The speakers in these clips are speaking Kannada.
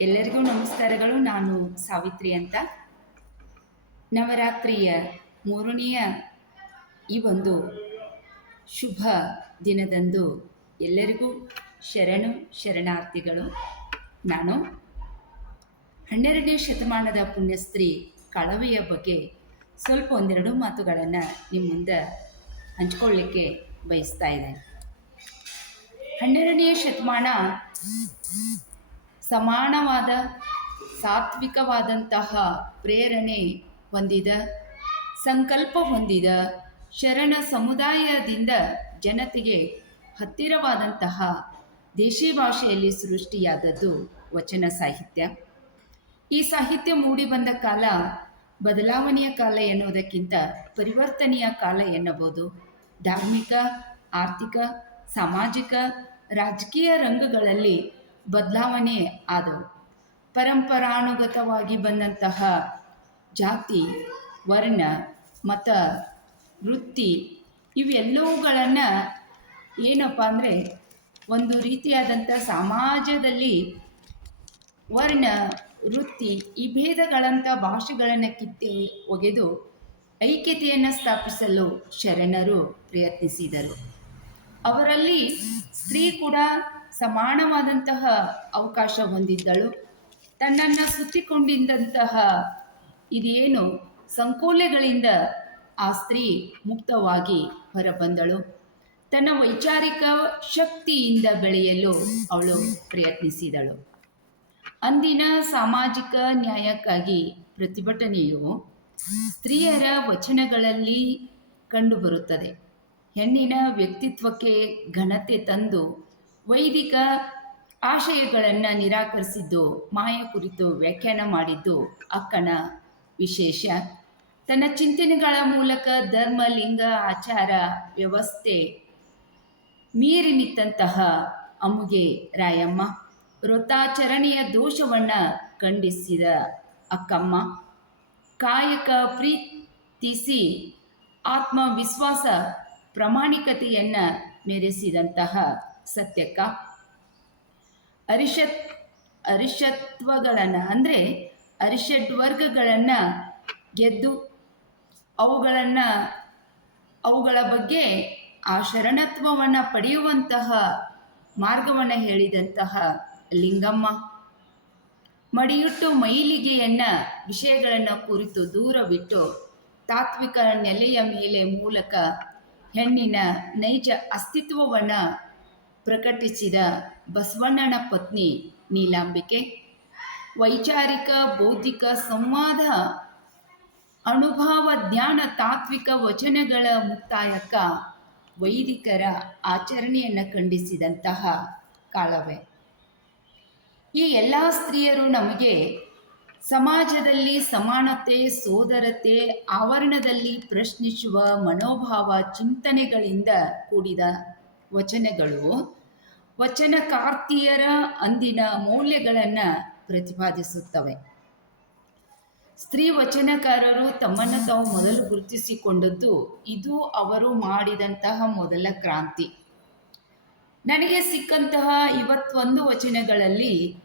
ಎಲ್ಲರಿಗೂ ನಮಸ್ಕಾರಗಳು. ನಾನು ಸಾವಿತ್ರಿ ಅಂತ. ನವರಾತ್ರಿಯ ಮೂರನೆಯ ಈ ಒಂದು ಶುಭ ದಿನದಂದು ಎಲ್ಲರಿಗೂ ಶರಣು, ಶರಣಾರ್ಥಿಗಳು. ನಾನು ಹನ್ನೆರಡನೇ ಶತಮಾನದ ಪುಣ್ಯಸ್ತ್ರೀ ಕಳವೆಯ ಬಗ್ಗೆ ಸ್ವಲ್ಪ ಒಂದೆರಡು ಮಾತುಗಳನ್ನು ನಿಮ್ಮ ಮುಂದೆ ಹಂಚ್ಕೊಳ್ಳಿಕ್ಕೆ ಬಯಸ್ತಾ ಇದ್ದೇನೆ. ಹನ್ನೆರಡನೆಯ ಶತಮಾನ ಸಮಾನವಾದ, ಸಾತ್ವಿಕವಾದಂತಹ ಪ್ರೇರಣೆ ಹೊಂದಿದ, ಸಂಕಲ್ಪ ಹೊಂದಿದ ಶರಣ ಸಮುದಾಯದಿಂದ ಜನತೆಗೆ ಹತ್ತಿರವಾದಂತಹ ದೇಶಿ ಭಾಷೆಯಲ್ಲಿ ಸೃಷ್ಟಿಯಾದದ್ದು ವಚನ ಸಾಹಿತ್ಯ. ಈ ಸಾಹಿತ್ಯ ಮೂಡಿಬಂದ ಕಾಲ ಬದಲಾವಣೆಯ ಕಾಲ ಎನ್ನುವುದಕ್ಕಿಂತ ಪರಿವರ್ತನೆಯ ಕಾಲ ಎನ್ನಬಹುದು. ಧಾರ್ಮಿಕ, ಆರ್ಥಿಕ, ಸಾಮಾಜಿಕ, ರಾಜಕೀಯ ರಂಗಗಳಲ್ಲಿ ಬದಲಾವಣೆ ಆದವು. ಪರಂಪರಾನುಗತವಾಗಿ ಬಂದಂತಹ ಜಾತಿ, ವರ್ಣ, ಮತ, ವೃತ್ತಿ ಇವೆಲ್ಲವುಗಳನ್ನು ಏನಪ್ಪ ಅಂದರೆ ಒಂದು ರೀತಿಯಾದಂಥ ಸಮಾಜದಲ್ಲಿ ವರ್ಣ, ವೃತ್ತಿ ಈ ಭೇದಗಳಂಥ ಭಾಷೆಗಳನ್ನು ಕಿತ್ತಿ ಒಗೆದು ಐಕ್ಯತೆಯನ್ನು ಸ್ಥಾಪಿಸಲು ಶರಣರು ಪ್ರಯತ್ನಿಸಿದರು. ಅವರಲ್ಲಿ ಸ್ತ್ರೀ ಕೂಡ ಸಮಾನವಾದಂತಹ ಅವಕಾಶ ಹೊಂದಿದ್ದಳು. ತನ್ನನ್ನು ಸುತ್ತಿಕೊಂಡಿದ್ದಂತಹ ಇದೇನು ಸಂಕೋಲೆಗಳಿಂದ ಆ ಸ್ತ್ರೀ ಮುಕ್ತವಾಗಿ ಹೊರಬಂದಳು. ತನ್ನ ವೈಚಾರಿಕ ಶಕ್ತಿಯಿಂದ ಬೆಳೆಯಲು ಅವಳು ಪ್ರಯತ್ನಿಸಿದಳು. ಅಂದಿನ ಸಾಮಾಜಿಕ ನ್ಯಾಯಕ್ಕಾಗಿ ಪ್ರತಿಭಟನೆಯು ಸ್ತ್ರೀಯರ ವಚನಗಳಲ್ಲಿ ಕಂಡುಬರುತ್ತದೆ. ಹೆಣ್ಣಿನ ವ್ಯಕ್ತಿತ್ವಕ್ಕೆ ಘನತೆ ತಂದು ವೈದಿಕ ಆಶಯಗಳನ್ನು ನಿರಾಕರಿಸಿದ್ದು, ಮಾಯ ಕುರಿತು ವ್ಯಾಖ್ಯಾನ ಮಾಡಿದ್ದು ಅಕ್ಕನ ವಿಶೇಷ. ತನ್ನ ಚಿಂತನೆಗಳ ಮೂಲಕ ಧರ್ಮ, ಲಿಂಗ, ಆಚಾರ, ವ್ಯವಸ್ಥೆ ಮೀರಿ ನಿಂತಹ ಅಮುಗೆ ರಾಯಮ್ಮ ವ್ರತಾಚರಣೆಯ ದೋಷವನ್ನು ಖಂಡಿಸಿದ ಅಕ್ಕಮ್ಮ. ಕಾಯಕ ಪ್ರೀತಿಸಿ ಆತ್ಮವಿಶ್ವಾಸ ಪ್ರಾಮಾಣಿಕತೆಯನ್ನು ಮೆರೆಸಿದಂತಹ ಸತ್ಯಕ್ಕ? ಅರಿಷತ್, ಅರಿಷತ್ವಗಳನ್ನು, ಅಂದರೆ ಅರಿಷಡ್ ವರ್ಗಗಳನ್ನು ಗೆದ್ದು ಅವುಗಳನ್ನು, ಅವುಗಳ ಬಗ್ಗೆ ಆ ಶರಣತ್ವವನ್ನು ಪಡೆಯುವಂತಹ ಮಾರ್ಗವನ್ನು ಹೇಳಿದಂತಹ ಲಿಂಗಮ್ಮ. ಮಡಿಯುಟ್ಟು ಮೈಲಿಗೆಯನ್ನ ವಿಷಯಗಳನ್ನು ಕುರಿತು ದೂರವಿಟ್ಟು ತಾತ್ವಿಕ ನೆಲೆಯ ಮೇಲೆ ಮೂಲಕ ಹೆಣ್ಣಿನ ನೈಜ ಅಸ್ತಿತ್ವವನ್ನು ಪ್ರಕಟಿಸಿದ ಬಸವಣ್ಣನ ಪತ್ನಿ ನೀಲಾಂಬಿಕೆ. ವೈಚಾರಿಕ, ಬೌದ್ಧಿಕ ಸಂವಾದ, ಅನುಭವ ಜ್ಞಾನ ತಾತ್ವಿಕ ವಚನಗಳ ಮುಕ್ತಾಯಕ ವೈದಿಕರ ಆಚರಣೆಯನ್ನು ಖಂಡಿಸಿದಂತಹ ಕಾಲವೇ. ಈ ಎಲ್ಲ ಸ್ತ್ರೀಯರು ನಮಗೆ ಸಮಾಜದಲ್ಲಿ ಸಮಾನತೆ, ಸೋದರತೆ, ಆವರಣದಲ್ಲಿ ಪ್ರಶ್ನಿಸುವ ಮನೋಭಾವ, ಚಿಂತನೆಗಳಿಂದ ಕೂಡಿದ ವಚನಗಳು. ವಚನಕಾರ್ತಿಯರ ಅಂದಿನ ಮೌಲ್ಯಗಳನ್ನು ಪ್ರತಿಪಾದಿಸುತ್ತವೆ. ಸ್ತ್ರೀ ವಚನಕಾರರು ತಮ್ಮನ್ನು ತಾವು ಮೊದಲು ಗುರುತಿಸಿಕೊಂಡದ್ದು ಇದು ಅವರು ಮಾಡಿದಂತಹ ಮೊದಲ ಕ್ರಾಂತಿ. ನನಗೆ ಸಿಕ್ಕಂತಹ ಇವತ್ತೊಂದು ವಚನಗಳಲ್ಲಿ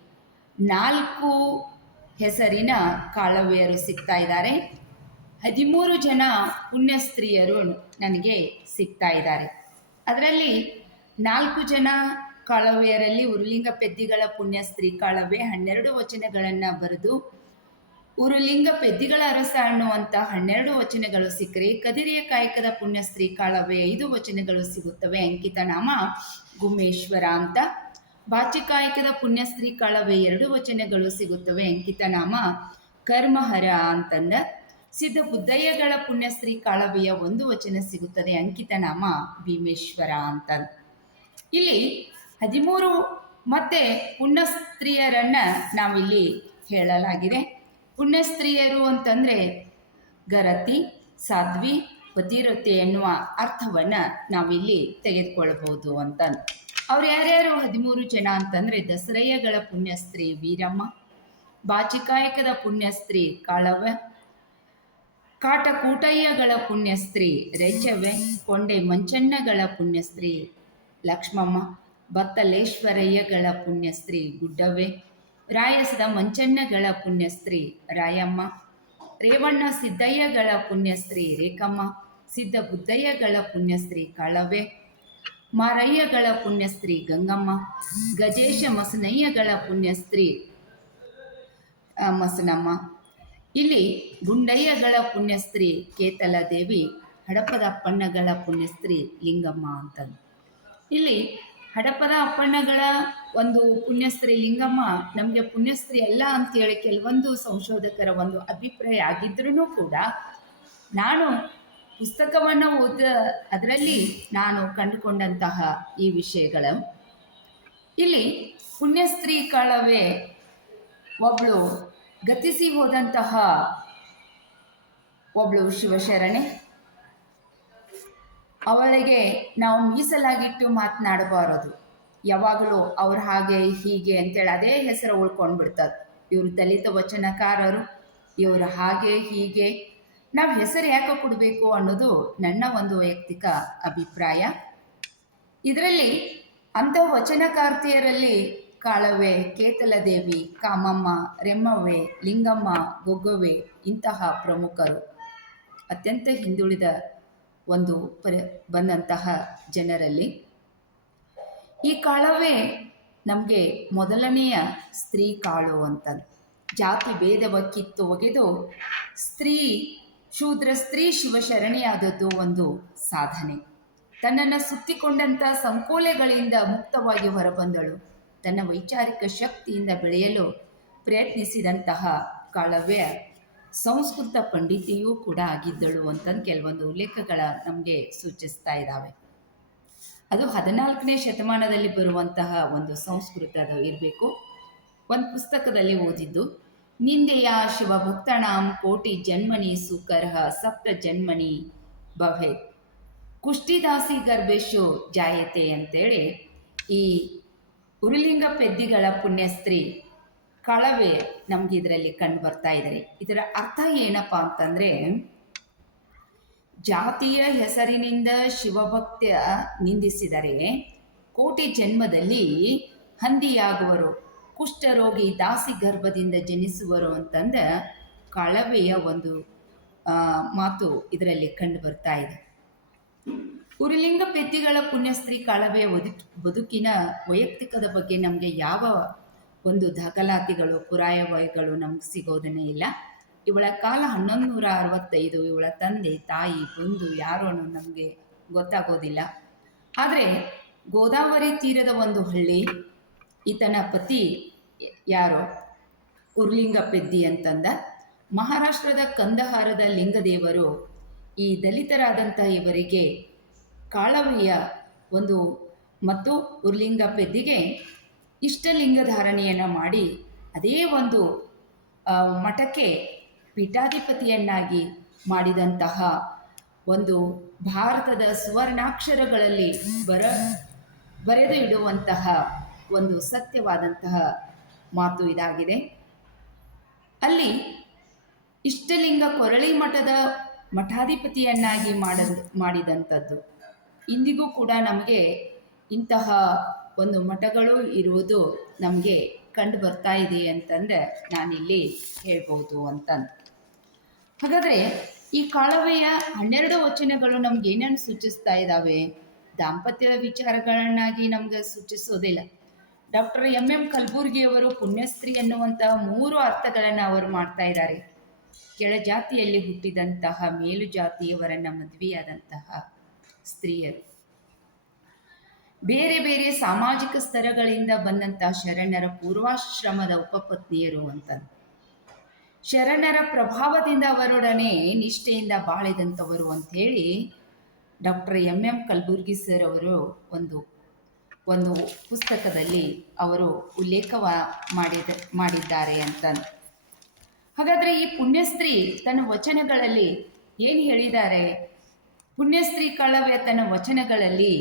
ನಾಲ್ಕು ಹೆಸರಿನ ಕಾಳವ್ಯರು ಸಿಗ್ತಾ ಇದ್ದಾರೆ. ಹದಿಮೂರು ಜನ ಪುಣ್ಯ ಸ್ತ್ರೀಯರು ನನಗೆ ಸಿಗ್ತಾ ಇದ್ದಾರೆ. ಅದರಲ್ಲಿ ನಾಲ್ಕು ಜನ ಕಾಳವೆಯರಲ್ಲಿ ಉರುಲಿಂಗ ಪೆದ್ದಿಗಳ ಪುಣ್ಯ ಸ್ತ್ರೀ ಕಾಳವೆ ಹನ್ನೆರಡು ವಚನಗಳನ್ನು ಬರೆದು, ಉರುಲಿಂಗ ಪೆದ್ದಿಗಳ ಅರಸ ಅನ್ನುವಂಥ ಹನ್ನೆರಡು ವಚನಗಳು ಸಿಕ್ಕರೆ ಕದಿರಿಯ ಕಾಯಕದ ಪುಣ್ಯ ಸ್ತ್ರೀ ಕಾಳವೆ ಐದು ವಚನಗಳು ಸಿಗುತ್ತವೆ. ಅಂಕಿತ ನಾಮ ಗುಮೇಶ್ವರ ಅಂತ. ಬಾಚಿಕಾಯಕದ ಪುಣ್ಯ ಸ್ತ್ರೀ ಕಾಳವೆ ಎರಡು ವಚನಗಳು ಸಿಗುತ್ತವೆ. ಅಂಕಿತ ನಾಮ ಕರ್ಮಹರ ಅಂತಂದ. ಸಿದ್ಧ ಬುದ್ದಯ್ಯಗಳ ಪುಣ್ಯ ಸ್ತ್ರೀ ಕಾಳವೆಯ ಒಂದು ವಚನ ಸಿಗುತ್ತದೆ. ಅಂಕಿತ ನಾಮ ಭೀಮೇಶ್ವರ ಅಂತ ಇಲ್ಲಿ ಹದಿಮೂರು ಮತ್ತೆ ಪುಣ್ಯ ಸ್ತ್ರೀಯರನ್ನ ನಾವಿಲ್ಲಿ ಹೇಳಲಾಗಿದೆ. ಪುಣ್ಯ ಸ್ತ್ರೀಯರು ಅಂತಂದರೆ ಗರತಿ, ಸಾಧ್ವಿ ಪತಿರತೆ ಎನ್ನುವ ಅರ್ಥವನ್ನು ನಾವಿಲ್ಲಿ ತೆಗೆದುಕೊಳ್ಬೋದು ಅಂತ. ಅವ್ರು ಯಾರ್ಯಾರು ಹದಿಮೂರು ಜನ ಅಂತಂದರೆ ದಸರಯ್ಯಗಳ ಪುಣ್ಯಸ್ತ್ರೀ ವೀರಮ್ಮ, ಬಾಚಿಕಾಯಕದ ಪುಣ್ಯಸ್ತ್ರೀ ಕಾಳವ ಕಾಟಕೂಟಯ್ಯಗಳ ಪುಣ್ಯಸ್ತ್ರೀ ಸ್ತ್ರೀ ರೇಚವ್ವೆ, ಕೊಂಡೆ ಮಂಚಣ್ಣಗಳ ಪುಣ್ಯಸ್ತ್ರೀ ಲಕ್ಷ್ಮಮ್ಮ ಬತ್ತಲೇಶ್ವರಯ್ಯಗಳ ಪುಣ್ಯಸ್ತ್ರೀ ಗುಡ್ಡವೆ, ರಾಯಸದ ಮಂಚಣ್ಣಗಳ ಪುಣ್ಯಸ್ತ್ರೀ ರಾಯಮ್ಮ, ರೇವಣ್ಣ ಸಿದ್ದಯ್ಯಗಳ ಪುಣ್ಯಸ್ತ್ರೀ ರೇಖಮ್ಮ ಸಿದ್ಧ ಬುದ್ದಯ್ಯಗಳ ಪುಣ್ಯಸ್ತ್ರೀ ಕಳವೆ, ಮಾರಯ್ಯಗಳ ಪುಣ್ಯಸ್ತ್ರೀ ಗಂಗಮ್ಮ, ಗಜೇಶ ಮಸನಯ್ಯಗಳ ಪುಣ್ಯಸ್ತ್ರೀ ಮಸನಮ್ಮ. ಇಲ್ಲಿ ಗುಂಡಯ್ಯಗಳ ಪುಣ್ಯಸ್ತ್ರೀ ಕೇತಲ ದೇವಿ ಹಡಪದ ಪಣ್ಣಗಳ ಪುಣ್ಯಸ್ತ್ರೀ ಲಿಂಗಮ್ಮ ಅಂತಂದು ಇಲ್ಲಿ ಹಡಪದ ಅಪ್ಪಣ್ಣಗಳ ಒಂದು ಪುಣ್ಯಸ್ತ್ರೀ ಲಿಂಗಮ್ಮ ನಮಗೆ ಪುಣ್ಯಸ್ತ್ರೀ ಅಲ್ಲ ಅಂತೇಳಿ ಕೆಲವೊಂದು ಸಂಶೋಧಕರ ಒಂದು ಅಭಿಪ್ರಾಯ ಆಗಿದ್ರೂ ಕೂಡ ನಾನು ಪುಸ್ತಕವನ್ನು ಓದ ಅದರಲ್ಲಿ ನಾನು ಕಂಡುಕೊಂಡಂತಹ ಈ ವಿಷಯಗಳು ಇಲ್ಲಿ ಪುಣ್ಯಸ್ತ್ರೀ ಕಾಳವೇ ಒಬ್ಬಳು ಗತಿಸಿ ಹೋದಂತಹ ಒಬ್ಬಳು ಶಿವಶರಣೆ ಅವಳಿಗೆ ನಾವು ಮೀಸಲಾಗಿಟ್ಟು ಮಾತನಾಡಬಾರದು. ಯಾವಾಗಲೂ ಅವ್ರು ಹಾಗೆ ಹೀಗೆ ಅಂತೇಳಿ ಅದೇ ಹೆಸರು ಉಳ್ಕೊಂಡು ಬಿಡ್ತಾರೆ ಇವರು ದಲಿತ ವಚನಕಾರರು, ಇವರು ಹಾಗೆ ಹೀಗೆ. ನಾವು ಹೆಸರು ಯಾಕೆ ಕೊಡಬೇಕು ಅನ್ನೋದು ನನ್ನ ಒಂದು ವೈಯಕ್ತಿಕ ಅಭಿಪ್ರಾಯ. ಇದರಲ್ಲಿ ಅಂಥ ವಚನಕಾರ್ತಿಯರಲ್ಲಿ ಕಾಳವೆ ಕೇತಲದೇವಿ, ಕಾಮಮ್ಮ ರೆಮ್ಮವೆ ಲಿಂಗಮ್ಮ ಗೊಗ್ಗವೆ ಇಂತಹ ಪ್ರಮುಖರು. ಅತ್ಯಂತ ಹಿಂದುಳಿದ ಒಂದು ಪರಿ, ಬಂದಂತಹ ಜನರಲ್ಲಿ. ಈ ಕಾಳವೇ ನಮಗೆ ಮೊದಲನೆಯ ಸ್ತ್ರೀ ಕಾಳು ಅಂತ ಜಾತಿ ಭೇದವ ಕಿತ್ತು ಒಗೆದು ಸ್ತ್ರೀ, ಶೂದ್ರ ಸ್ತ್ರೀ ಶಿವಶರಣಿಯಾದದ್ದು ಒಂದು ಸಾಧನೆ. ತನ್ನನ್ನು ಸುತ್ತಿಕೊಂಡಂಥ ಸಂಕೋಲೆಗಳಿಂದ ಮುಕ್ತವಾಗಿ ಹೊರಬಂದಳು. ತನ್ನ ವೈಚಾರಿಕ ಶಕ್ತಿಯಿಂದ ಬೆಳೆಯಲು ಪ್ರಯತ್ನಿಸಿದಂತಹ ಕಾಳವ್ಯ ಸಂಸ್ಕೃತ ಪಂಡಿತೆಯೂ ಕೂಡ ಆಗಿದ್ದಳು ಅಂತಂದು ಕೆಲವೊಂದು ಉಲ್ಲೇಖಗಳ ನಮಗೆ ಸೂಚಿಸ್ತಾ ಇದ್ದಾವೆ ಅದು ಹದಿನಾಲ್ಕನೇ ಶತಮಾನದಲ್ಲಿ ಬರುವಂತಹ ಒಂದು ಸಂಸ್ಕೃತದ ಇರಬೇಕು. ಒಂದು ಪುಸ್ತಕದಲ್ಲಿ ಓದಿದ್ದು, ನಿಂದೆಯ ಶಿವಭಕ್ತಣಾಂ ಕೋಟಿ ಜನ್ಮನಿ ಸುಕರ್ಹ ಸಪ್ತ ಜನ್ಮನಿ ಭವೆ. ಕುಷ್ಟಿದಾಸಿ ಗರ್ಭೇಶು ಜಾಯತೆ ಅಂತೇಳಿ ಈ ಉರುಲಿಂಗ ಪೆದ್ದಿಗಳ ಪುಣ್ಯಸ್ತ್ರೀ ಕಳವೆ ನಮ್ಗೆ ಇದರಲ್ಲಿ ಕಂಡು ಬರ್ತಾ ಇದ್ದಾರೆ ಇದರ ಅರ್ಥ ಏನಪ್ಪ ಅಂತಂದರೆ, ಜಾತಿಯ ಹೆಸರಿನಿಂದ ಶಿವಭಕ್ತಿಯ ನಿಂದಿಸಿದರೆ ಕೋಟಿ ಜನ್ಮದಲ್ಲಿ ಹಂದಿಯಾಗುವರು. ಕುಷ್ಠರೋಗಿ ದಾಸಿ ಗರ್ಭದಿಂದ ಜನಿಸುವರು ಅಂತಂದ ಕಳವೆಯ ಒಂದು ಮಾತು ಇದರಲ್ಲಿ ಕಂಡು ಬರ್ತಾ ಇದೆ. ಉರುಲಿಂಗ ಪೆತ್ತಿಗಳ ಪುಣ್ಯಸ್ತ್ರೀ ಕಳವೆಯ ಬದುಕ್ ಬದುಕಿನ ವೈಯಕ್ತಿಕದ ಬಗ್ಗೆ ನಮಗೆ ಯಾವ ಒಂದು ದಾಖಲಾತಿಗಳು ಪುರಾಯವಗಳು ನಮ್ಗೆ ಸಿಗೋದನ್ನೇ ಇಲ್ಲ. ಇವಳ ಕಾಲ ಹನ್ನೊಂದು ನೂರ ಅರವತ್ತೈದು, ಇವಳ ತಂದೆ, ತಾಯಿ, ಬಂಧು ಯಾರು ಅನ್ನೋದು ನಮಗೆ ಗೊತ್ತಾಗೋದಿಲ್ಲ. ಆದರೆ ಗೋದಾವರಿ ತೀರದ ಒಂದು ಹಳ್ಳಿ, ಈತನ ಪತಿ ಯಾರೋ? ಉರ್ಲಿಂಗ ಪೆದ್ದಿ ಅಂತಂದ. ಮಹಾರಾಷ್ಟ್ರದ ಕಂದಹಾರದ ಲಿಂಗದೇವರು ಈ ದಲಿತರಾದಂಥ ಇವರಿಗೆ ಕಾಳವಿಯ ಒಂದು ಮತ್ತು ಉರ್ಲಿಂಗ ಪೆದ್ದಿಗೆ ಇಷ್ಟಲಿಂಗ ಧಾರಣೆಯನ್ನು ಮಾಡಿ ಅದೇ ಒಂದು ಮಠಕ್ಕೆ ಪೀಠಾಧಿಪತಿಯನ್ನಾಗಿ ಮಾಡಿದಂತಹ ಒಂದು ಭಾರತದ ಸುವರ್ಣಾಕ್ಷರಗಳಲ್ಲಿ ಬರ, ಬರೆದು ಇಡುವಂತಹ ಒಂದು ಸತ್ಯವಾದಂತಹ ಮಾತು ಇದಾಗಿದೆ. ಅಲ್ಲಿ ಇಷ್ಟಲಿಂಗ ಕೊರಳಿ ಮಠದ ಮಠಾಧಿಪತಿಯನ್ನಾಗಿ ಮಾಡ ಮಾಡಿದಂಥದ್ದು ಇಂದಿಗೂ ಕೂಡ ನಮಗೆ ಇಂತಹ ಒಂದು ಮಠಗಳು ಇರುವುದು ನಮಗೆ ಕಂಡು ಬರ್ತಾ ಇದೆ ಅಂತಂದು ನಾನಿಲ್ಲಿ ಹೇಳ್ಬೋದು ಅಂತಂದು. ಹಾಗಾದರೆ ಈ ಕಾಳವೆಯ ಹನ್ನೆರಡು ವಚನಗಳು ನಮ್ಗೆ ಏನೇನು ಸೂಚಿಸ್ತಾ ಇದ್ದಾವೆ ದಾಂಪತ್ಯದ ವಿಚಾರಗಳನ್ನಾಗಿ ನಮ್ಗೆ ಸೂಚಿಸೋದಿಲ್ಲ. ಡಾಕ್ಟರ್ ಎಂ ಎಂ ಕಲಬುರ್ಗಿಯವರು ಪುಣ್ಯಸ್ತ್ರೀ ಅನ್ನುವಂತಹ ಮೂರು ಅರ್ಥಗಳನ್ನು ಅವರು ಮಾಡ್ತಾ ಇದ್ದಾರೆ. ಕೆಳಜಾತಿಯಲ್ಲಿ ಹುಟ್ಟಿದಂತಹ ಮೇಲು ಜಾತಿಯವರನ್ನ ಮದುವೆಯಾದಂತಹ ಸ್ತ್ರೀಯರು. ಬೇರೆ ಬೇರೆ ಸಾಮಾಜಿಕ ಸ್ತರಗಳಿಂದ ಬಂದಂತಹ ಶರಣರ ಪೂರ್ವಾಶ್ರಮದ ಉಪಪತ್ನಿಯರು ಅಂತ. ಶರಣರ ಪ್ರಭಾವದಿಂದ ಅವರೊಡನೆ ನಿಷ್ಠೆಯಿಂದ ಬಾಳಿದಂಥವರು ಅಂಥೇಳಿ doctor M M Kalburgi sir ಅವರು ಒಂದು ಒಂದು ಪುಸ್ತಕದಲ್ಲಿ ಅವರು ಉಲ್ಲೇಖವ ಮಾಡಿದ, ಮಾಡಿದ್ದಾರೆ ಅಂತ. ಹಾಗಾದರೆ ಈ ಪುಣ್ಯಸ್ತ್ರೀ ತನ್ನ ವಚನಗಳಲ್ಲಿ ಏನು ಹೇಳಿದ್ದಾರೆ? ಪುಣ್ಯಸ್ತ್ರೀ ಕಳವೆ ತನ್ನ ವಚನಗಳಲ್ಲಿ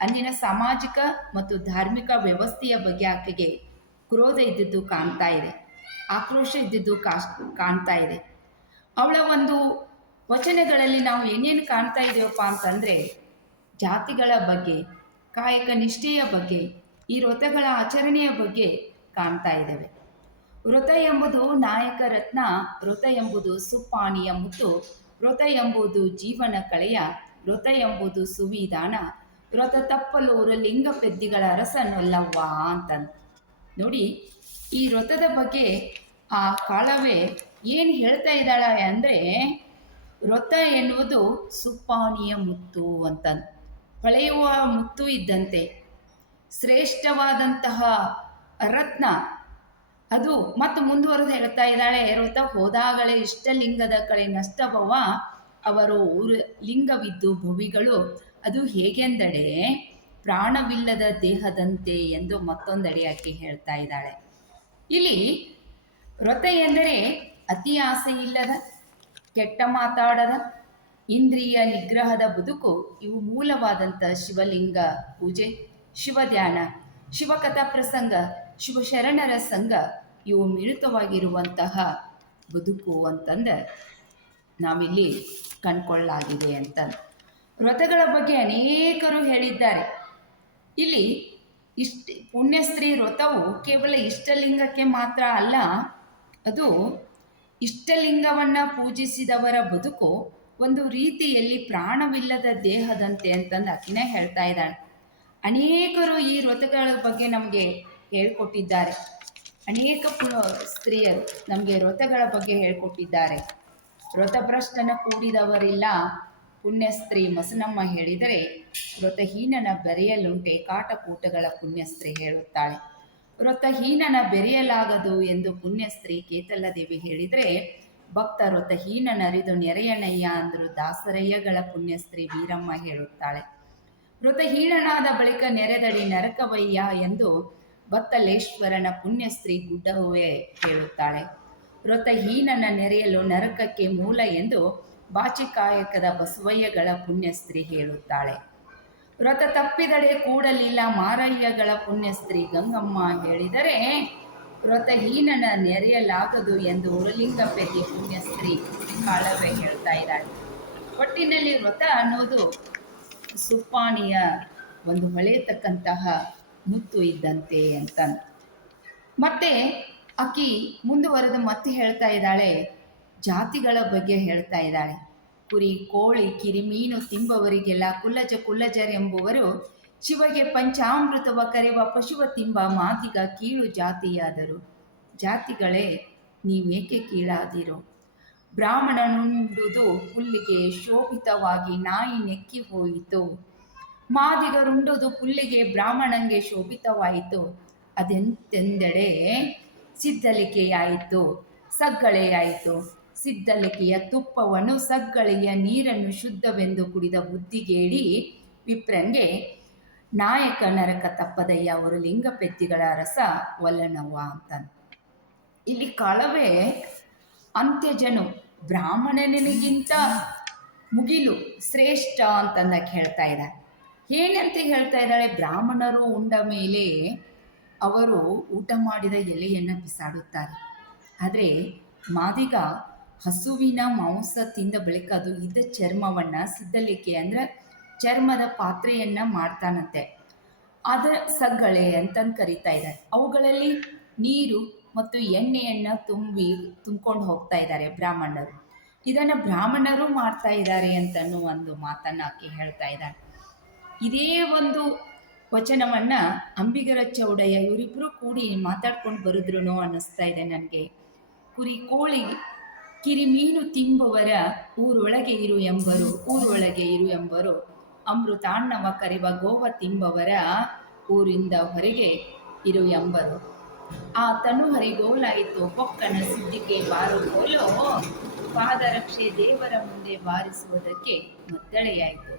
ಅಂದಿನ ಸಾಮಾಜಿಕ ಮತ್ತು ಧಾರ್ಮಿಕ ವ್ಯವಸ್ಥೆಯ ಬಗ್ಗೆ ಆಕೆಗೆ ಕ್ರೋಧ ಇದ್ದಿದ್ದು ಕಾಣ್ತಾ ಇದೆ. ಆಕ್ರೋಶ ಇದ್ದಿದ್ದು ಕಾಣ್ತಾ ಇದೆ. ಅವಳ ಒಂದು ವಚನಗಳಲ್ಲಿ ನಾವು ಏನೇನು ಕಾಣ್ತಾ ಇದ್ದೀವಪ್ಪ ಅಂತಂದರೆ, ಜಾತಿಗಳ ಬಗ್ಗೆ, ಕಾಯಕ ನಿಷ್ಠೆಯ ಬಗ್ಗೆ, ಈ ವ್ರತಗಳ ಆಚರಣೆಯ ಬಗ್ಗೆ ಕಾಣ್ತಾ ಇದ್ದೇವೆ. ವೃತ ಎಂಬುದು ನಾಯಕ ರತ್ನ ವೃತ ಎಂಬುದು ಸುಪ್ಪಾಣಿಯ ಮುತ್ತು ವೃತ ಎಂಬುದು ಜೀವನ ಕಳೆಯ ವೃತ ಎಂಬುದು ಸುವಿಧಾನ ವ್ರತ ಊರ ಲಿಂಗ ಪೆದ್ದಿಗಳ ಅರಸನಲ್ಲವ್ವ ಅಂತಂದು. ನೋಡಿ, ಈ ವ್ರತದ ಬಗ್ಗೆ ಆ ಕಾಳವೆ ಏನು ಹೇಳ್ತಾ ಇದ್ದಾಳೆ ಅಂದರೆ, ವ್ರತ ಎನ್ನುವುದು ಸುಪ್ಪಾಣಿಯ ಮುತ್ತು ಅಂತಂದು. ಹೊಳೆಯುವ ಮುತ್ತು ಇದ್ದಂತೆ. ಶ್ರೇಷ್ಠವಾದಂತಹ ರತ್ನ. ಅದು ಮತ್ತು ಮುಂದುವರೆದು ಹೇಳ್ತಾ ಇದ್ದಾಳೆ, ವ್ರತ ಹೋದಾಗಲೇ ಇಷ್ಟಲಿಂಗದ ಕಳೆ ನಷ್ಟಭವ ಅವರು ಊರು ಲಿಂಗವಿದ್ದು ಭುವಿಗಳು. ಅದು ಹೇಗೆಂದರೆ ಪ್ರಾಣವಿಲ್ಲದ ದೇಹದಂತೆ ಎಂದು ಮತ್ತೊಂದೆಡೆ ಆಕೆ ಹೇಳ್ತಾ ಇದ್ದಾಳೆ. ಇಲ್ಲಿ ವ್ರತ ಎಂದರೆ ಅತಿ ಆಸೆ ಇಲ್ಲದ, ಕೆಟ್ಟ ಮಾತಾಡದ, ಇಂದ್ರಿಯ ನಿಗ್ರಹದ ಬದುಕು, ಇವು ಮೂಲವಾದಂಥ ಶಿವಲಿಂಗ ಪೂಜೆ, ಶಿವಧ್ಯಾನ, ಶಿವಕಥಾ ಪ್ರಸಂಗ, ಶಿವಶರಣರ ಸಂಘ, ಇವು ಮಿಳಿತವಾಗಿರುವಂತಹ ಬದುಕು ಅಂತಂದು ನಾವಿಲ್ಲಿ ಕಂಡ್ಕೊಳ್ಳಾಗಿದೆ ಅಂತ. ವ್ರತಗಳ ಬಗ್ಗೆ ಅನೇಕರು ಹೇಳಿದ್ದಾರೆ. ಇಲ್ಲಿ ಇಷ್ಟ ಪುಣ್ಯಸ್ತ್ರೀ ವ್ರತವು ಕೇವಲ ಇಷ್ಟಲಿಂಗಕ್ಕೆ ಮಾತ್ರ ಅಲ್ಲ, ಅದು ಇಷ್ಟಲಿಂಗವನ್ನು ಪೂಜಿಸಿದವರ ಬದುಕು ಒಂದು ರೀತಿಯಲ್ಲಿ ಪ್ರಾಣವಿಲ್ಲದ ದೇಹದಂತೆ ಅಂತಂದು ಅಕ್ಕಿನೇ ಹೇಳ್ತಾ ಇದ್ದಾಳೆ. ಅನೇಕರು ಈ ವ್ರತಗಳ ಬಗ್ಗೆ ನಮಗೆ ಹೇಳ್ಕೊಟ್ಟಿದ್ದಾರೆ. ಅನೇಕ ಸ್ತ್ರೀಯರು ನಮಗೆ ವ್ರತಗಳ ಬಗ್ಗೆ ಹೇಳ್ಕೊಟ್ಟಿದ್ದಾರೆ. ವ್ರತಭ್ರಷ್ಟನ ಕೂಡಿದವರಿಲ್ಲ ಪುಣ್ಯಸ್ತ್ರೀ ಮಸನಮ್ಮ ಹೇಳಿದರೆ, ವ್ರತಹೀನನ ಬೆರೆಯಲುಂಟೆ ಕಾಟಕೂಟಗಳ ಪುಣ್ಯಸ್ತ್ರೀ ಹೇಳುತ್ತಾಳೆ. ವ್ರತಹೀನನ ಬೆರೆಯಲಾಗದು ಎಂದು ಪುಣ್ಯಸ್ತ್ರೀ ಕೇತಲದೇವಿ ಹೇಳಿದರೆ, ಭಕ್ತ ವ್ರತಹೀನನರಿದು ನೆರೆಯಣಯ್ಯ ಅಂದರು ದಾಸರಯ್ಯಗಳ ಪುಣ್ಯಸ್ತ್ರೀ ವೀರಮ್ಮ ಹೇಳುತ್ತಾಳೆ. ವೃತಹೀನನಾದ ಬಳಿಕ ನೆರೆದಡಿ ನರಕವಯ್ಯ ಎಂದು ಬತ್ತಲೇಶ್ವರನ ಪುಣ್ಯಸ್ತ್ರೀ ಗುಡ್ಡಹುವೆ ಹೇಳುತ್ತಾಳೆ. ವೃತಹೀನನ ನೆರೆಯಲು ನರಕಕ್ಕೆ ಮೂಲ ಎಂದು ಬಾಚಿಕಾಯಕದ ಬಸವಯ್ಯಗಳ ಪುಣ್ಯಸ್ತ್ರೀ ಹೇಳುತ್ತಾಳೆ. ವ್ರತ ತಪ್ಪಿದಡೆ ಕೂಡಲಿಲ್ಲ ಮಾರಯ್ಯಗಳ ಪುಣ್ಯಸ್ತ್ರೀ ಗಂಗಮ್ಮ ಹೇಳಿದರೆ ವ್ರತಹೀನನ ನೆರೆಯಲಾಗದು ಎಂದು ಉರಲಿಂಗ ಪೆದ್ದಿ ಪುಣ್ಯಸ್ತ್ರೀ ಕಾಳವೆ ಹೇಳ್ತಾ ಇದ್ದಾಳೆ. ಒಟ್ಟಿನಲ್ಲಿ ವ್ರತ ಅನ್ನೋದು ಸುಪ್ಪಾಣಿಯ ಒಂದು ಹೊಳೆಯತಕ್ಕಂತಹ ಮುತ್ತು ಇದ್ದಂತೆ ಅಂತ. ಮತ್ತೆ ಅಕ್ಕಿ ಮುಂದುವರೆದು ಮತ್ತೆ ಹೇಳ್ತಾ ಇದ್ದಾಳೆ ಜಾತಿಗಳ ಬಗ್ಗೆ ಹೇಳ್ತಾ ಇದ್ದಾಳೆ. ಕುರಿ, ಕೋಳಿ ಕಿರಿಮೀನು ತಿಂಬವರಿಗೆಲ್ಲ ಕುಲ್ಲಜ ಕುಲ್ಲಜರೆಂಬುವರು ಶಿವಗೆ ಪಂಚಾಮೃತವ ಕರೆಯುವ ಪಶುವ ತಿಂಬ ಮಾತಿಗ ಕೀಳು ಜಾತಿಯಾದರು. ಜಾತಿಗಳೇ, ನೀವೇಕೆ ಕೀಳಾದಿರೋ? ಬ್ರಾಹ್ಮಣನುಂಡುದು ಹುಲ್ಲಿಗೆ ಶೋಭಿತವಾಗಿ ನಾಯಿ ನೆಕ್ಕಿ ಹೋಯಿತು. ಮಾದಿಗರುಂಡುದು ಪುಲ್ಲಿಗೆ ಬ್ರಾಹ್ಮಣಂಗೆ ಶೋಭಿತವಾಯಿತು. ಅದೆಂತೆಂದೆಡೆ ಸಿದ್ಧಲಿಕೆಯಾಯಿತು, ಸಗ್ಗಳೆಯಾಯಿತು. ಸಿದ್ಧಲಿಕೆಯ ತುಪ್ಪವನ್ನು ಸಗ್ಗಳೆಯ ನೀರನ್ನು ಶುದ್ಧವೆಂದು ಕುಡಿದ ಬುದ್ಧಿಗೇಡಿ ವಿಪ್ರಂಗೆ ನಾಯಕ ನರಕ ತಪ್ಪದಯ್ಯ ಅವರು ಲಿಂಗಪೆತ್ತಿಗಳ ರಸ ಒಲ್ಲನವ್ವ ಅಂತ ಇಲ್ಲಿ ಕಳವೆ ಅಂತ್ಯಜನು, ಬ್ರಾಹ್ಮಣನಿಗಿಂತ ಮುಗಿಲು ಶ್ರೇಷ್ಠ ಅಂತಂದಕ್ಕೆ ಹೇಳ್ತಾ ಇದ್ದಾರೆ ಏನಂತ ಹೇಳ್ತಾ ಇದ್ದಾಳೆ? ಬ್ರಾಹ್ಮಣರು ಉಂಡ ಮೇಲೆ ಅವರು ಊಟ ಮಾಡಿದ ಎಲೆಯನ್ನು ಬಿಸಾಡುತ್ತಾರೆ. ಆದರೆ ಮಾದಿಗ ಹಸುವಿನ ಮಾಂಸ ತಿಂದ ಬಳಿಕ ಅದು ಇದ್ದ ಚರ್ಮವನ್ನು ಸಿದ್ಧಲಿಕ್ಕೆ ಅಂದರೆ ಚರ್ಮದ ಪಾತ್ರೆಯನ್ನು ಮಾಡ್ತಾನಂತೆ. ಅದರ ಸಗ್ಗಳೆ ಅಂತಂದು ಕರಿತಾ ಇದ್ದಾರೆ ಅವುಗಳಲ್ಲಿ ನೀರು ಮತ್ತು ಎಣ್ಣೆಯನ್ನು ತುಂಬಿ ತುಂಬಿಕೊಂಡು ಹೋಗ್ತಾ ಇದ್ದಾರೆ ಬ್ರಾಹ್ಮಣರು. ಇದನ್ನು ಬ್ರಾಹ್ಮಣರು ಮಾಡ್ತಾ ಇದ್ದಾರೆ ಅಂತನೂ ಒಂದು ಮಾತನ್ನು ಆಕೆ ಹೇಳ್ತಾ ಇದ್ದಾರೆ ಇದೇ ಒಂದು ವಚನವನ್ನು ಅಂಬಿಗರ ಚೌಡಯ್ಯ ಇವರಿಬ್ಬರು ಕೂಡಿ ಮಾತಾಡ್ಕೊಂಡು ಬರೆದ್ರು ಅನ್ನಿಸ್ತಾ ಇದೆ ನನಗೆ. ಕುರಿ ಕೋಳಿ ಕಿರಿಮೀನು ತಿಂಬುವರ ಊರೊಳಗೆ ಇರು ಎಂಬರು, ಊರೊಳಗೆ ಇರು ಎಂಬರು. ಅಮೃತಾಣ್ಣವ ಕರೆವ ಗೋವ ತಿಂಬವರ ಊರಿಂದ ಹೊರಗೆ ಇರು ಎಂಬರು. ಆ ತನು ಹರಿಗೋಲಾಯಿತು, ಪೊಕ್ಕನ ಸಿದ್ಧಿಗೆ ಬಾರುಗೋಲು ಪಾದರಕ್ಷೆ ದೇವರ ಮುಂದೆ ಬಾರಿಸುವುದಕ್ಕೆ ಮದ್ದಳೆಯಾಯಿತು.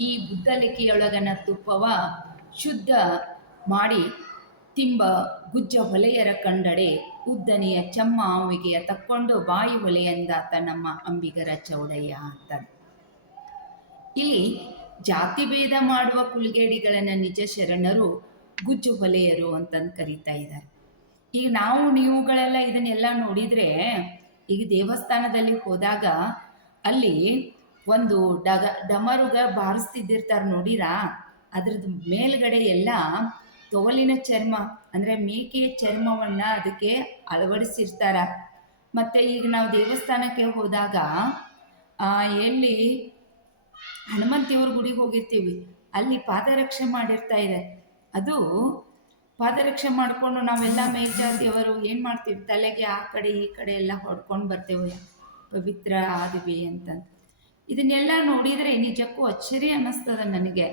ಈ ಬುದ್ದಲಿಕೆಯೊಳಗನ ತುಪ್ಪವ ಶುದ್ಧ ಮಾಡಿ ತಿಂಬ ಗುಜ್ಜ ಹೊಲೆಯರ ಕಂಡಡೆ ಉದ್ದನೆಯ ಚಮ್ಮ ಆವಿಗೆಯ ತಕ್ಕೊಂಡು ಬಾಯಿ ಒಲೆಯಂದಾತ ನಮ್ಮ ಅಂಬಿಗರ ಚೌಡಯ್ಯ ಅಂತ ಇಲ್ಲಿ ಜಾತಿ ಭೇದ ಮಾಡುವ ಕುಲ್ಗೇಡಿಗಳನ್ನು ನಿಜ ಶರಣರು ಗುಜ್ಜು ಹೊಲೆಯರು ಅಂತಂದು ಕರೀತಾ ಇದ್ದಾರೆ. ಈಗ ನಾವು ನೀವುಗಳೆಲ್ಲ ಇದನ್ನೆಲ್ಲ ನೋಡಿದರೆ ಈಗ ದೇವಸ್ಥಾನದಲ್ಲಿ ಹೋದಾಗ ಅಲ್ಲಿ ಒಂದು ಡಗ ಡಮರುಗ ಬಾರಿಸ್ತಿದ್ದಿರ್ತಾರೆ ನೋಡಿರಾ? ಅದ್ರದ್ದು ಮೇಲ್ಗಡೆ ಎಲ್ಲ ತೊಗಲಿನ ಚರ್ಮ, ಅಂದರೆ ಮೇಕೆಯ ಚರ್ಮವನ್ನು ಅದಕ್ಕೆ ಅಳವಡಿಸಿರ್ತಾರೆ. ಮತ್ತು ಈಗ ನಾವು ದೇವಸ್ಥಾನಕ್ಕೆ ಹೋದಾಗ ಎಲ್ಲಿ ಹನುಮಂತ ದೇವ್ರ ಗುಡಿಗೆ ಹೋಗಿರ್ತೀವಿ. ಅಲ್ಲಿ ಪಾದರಕ್ಷೆ ಮಾಡಿರ್ತಾ ಇದೆ. ಅದು ಪಾದರಕ್ಷೆ ಮಾಡಿಕೊಂಡು ನಾವೆಲ್ಲ ಮೇಲ್ಜಾತಿಯವರು ಏನು ಮಾಡ್ತೀವಿ? ತಲೆಗೆ ಆ ಕಡೆ ಈ ಕಡೆ ಎಲ್ಲ ಹೊಡ್ಕೊಂಡು ಬರ್ತೇವೆ. ಪವಿತ್ರ ಆದಿವಿ ಅಂತ. ಇದನ್ನೆಲ್ಲ ನೋಡಿದರೆ ನಿಜಕ್ಕೂ ಅಚ್ಚರಿ ಅನ್ನಿಸ್ತದ ನನಗೆ.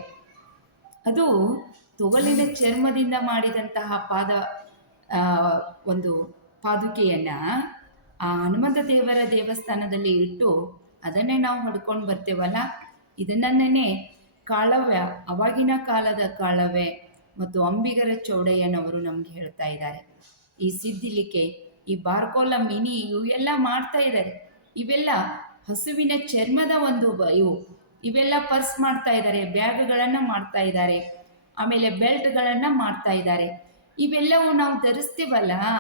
ಅದು ತೊಗಲಿನ ಚರ್ಮದಿಂದ ಮಾಡಿದಂತಹ ಪಾದ ಒಂದು ಪಾದುಕೆಯನ್ನು, ಆ, ಹನುಮಂತ ದೇವರ ದೇವಸ್ಥಾನದಲ್ಲಿ ಇಟ್ಟು ಅದನ್ನೇ ನಾವು ಹೊಡ್ಕೊಂಡು ಬರ್ತೇವಲ್ಲ? ಇದನ್ನೇ ಕಾಳವ್ಯ, ಅವಾಗಿನ ಕಾಲದ ಕಾಳವೆ ಮತ್ತು ಅಂಬಿಗರ ಚೌಡಯ್ಯನವರು ನಮ್ಗೆ ಹೇಳ್ತಾ ಇದ್ದಾರೆ. ಈ ಸಿದ್ದಿಲಿಕೆ, ಈ ಬಾರ್ಕೋಲ ಮಿನಿ ಇವೆಲ್ಲ ಮಾಡ್ತಾ ಇದ್ದಾರೆ. ಇವೆಲ್ಲ ಹಸುವಿನ ಚರ್ಮದ ಒಂದು ಇವು. ಇವೆಲ್ಲ ಪರ್ಸ್ ಮಾಡ್ತಾ ಇದ್ದಾರೆ, ಬ್ಯಾಗ್ಗಳನ್ನು ಮಾಡ್ತಾ ಇದ್ದಾರೆ. ಆಮೇಲೆ ಬೆಲ್ಟ್ಗಳನ್ನು ಮಾಡ್ತಾ ಇದ್ದಾರೆ. ಇವೆಲ್ಲವೂ ನಾವು ಧರಿಸ್ತೀವಲ್ಲ?